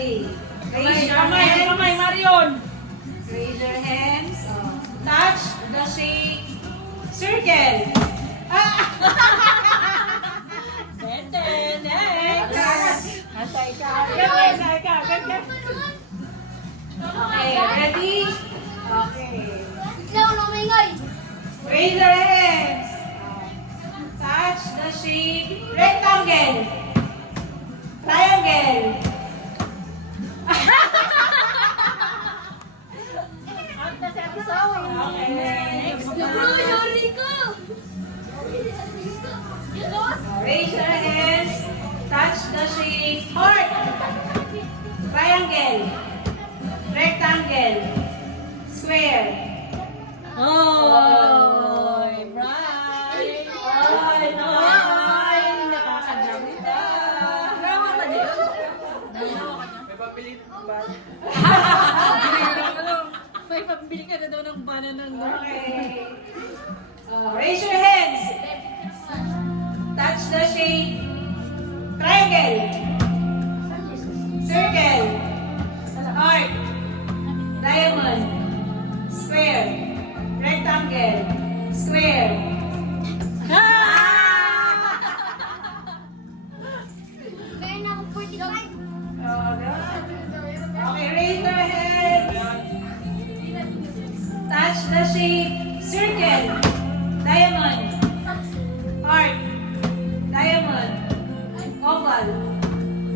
Okay. Raise your hands. Kamay, Marion. Raise your hands. Touch the shape. Circle. Next. Asay ka. Okay, ready? Okay. Ikaw na maingay. Raise your hands. Touch the shape. Rectangle. Triangle. Okay. Yuri ko. Raise your hands. Touch the shape. Heart. Triangle. Rectangle. Square. Oh, right. Ay, Nakakadami ka. Nagawa ka niyo? Nagawa ka niya? May pabili ba? May pambili ka na daw ng banana ng Okay. Raise your hands. Touch the shape. Triangle. Circle. Heart. Diamond. Square. Rectangle. Square. Kaya na ako 45. Okay, raise your hands. Touch the shape. Circle. Diamond. Heart. Diamond. Oval.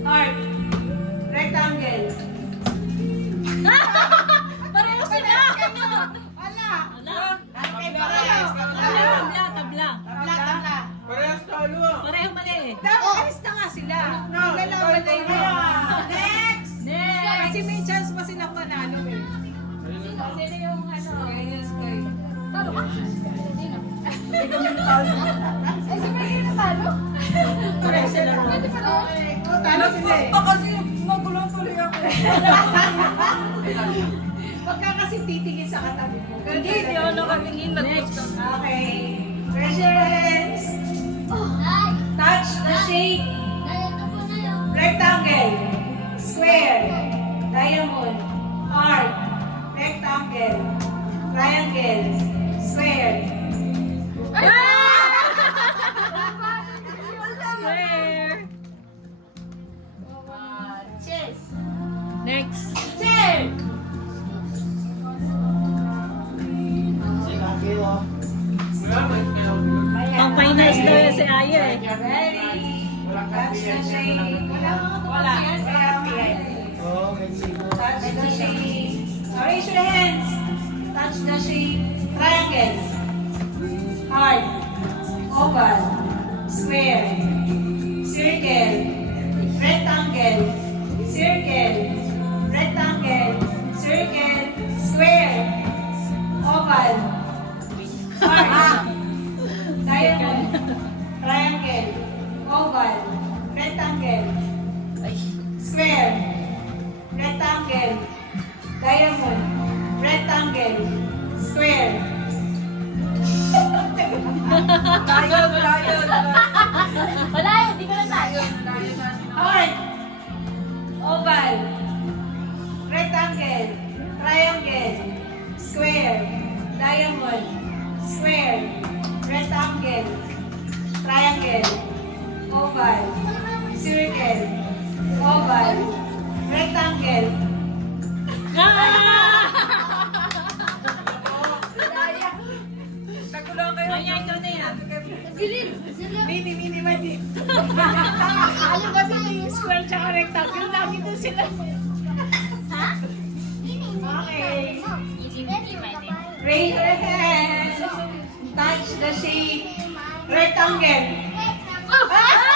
Heart. Rectangle. Pareho sila! Ala! Wala. Ano kayo parehas? Tabla. Tabla. Parehas talo ah. Pareho mali eh. Dapat na nga sila. Lalaban na yun. Next! Next! Kasi may chance pa silang manalo eh. Sino yung ano? Talo ka? Ay, si Maria na talo? Pareho sila. Pwede pala. O, talo sila eh. kasi magulo tuloy ako. Huwag ka kasi titingin sa katabi mo. Hindi, di ako nakatingin. Next. Okay. Raise your hands. Ay! Touch the shape. Dahil ito po na yun. Rectangle. Square. Diamond. Heart. Rectangle. Triangle. Square. Square. Chess. Next. Ten. Ang finals daw yun si Aya eh. Ready? Touch the shape. Wala. Touch the shape. Raise your hands. Touch the shape. Triangle. Heart. Oval. Square. Circle. Rectangle. Circle. Rectangle. Circle. Square. Oval. Heart. Diamond. Triangle. Oval. Rectangle. Square. Rectangle. Diamond. Rectangle. Square. Wala yun, di ko na tayo. Heart. Oval. Rectangle. Triangle. Square. Diamond. Square. Rectangle. Triangle. Oval. Circle. Oval. Rectangle. Maya, ito na yan. Gilid. Mini, mali. Alam ba ito yung Square tsaka rectangle. Lagi doon sila. Ha? Okay. Easy, Raise your hands. Touch the shape. Rectangle. Oh!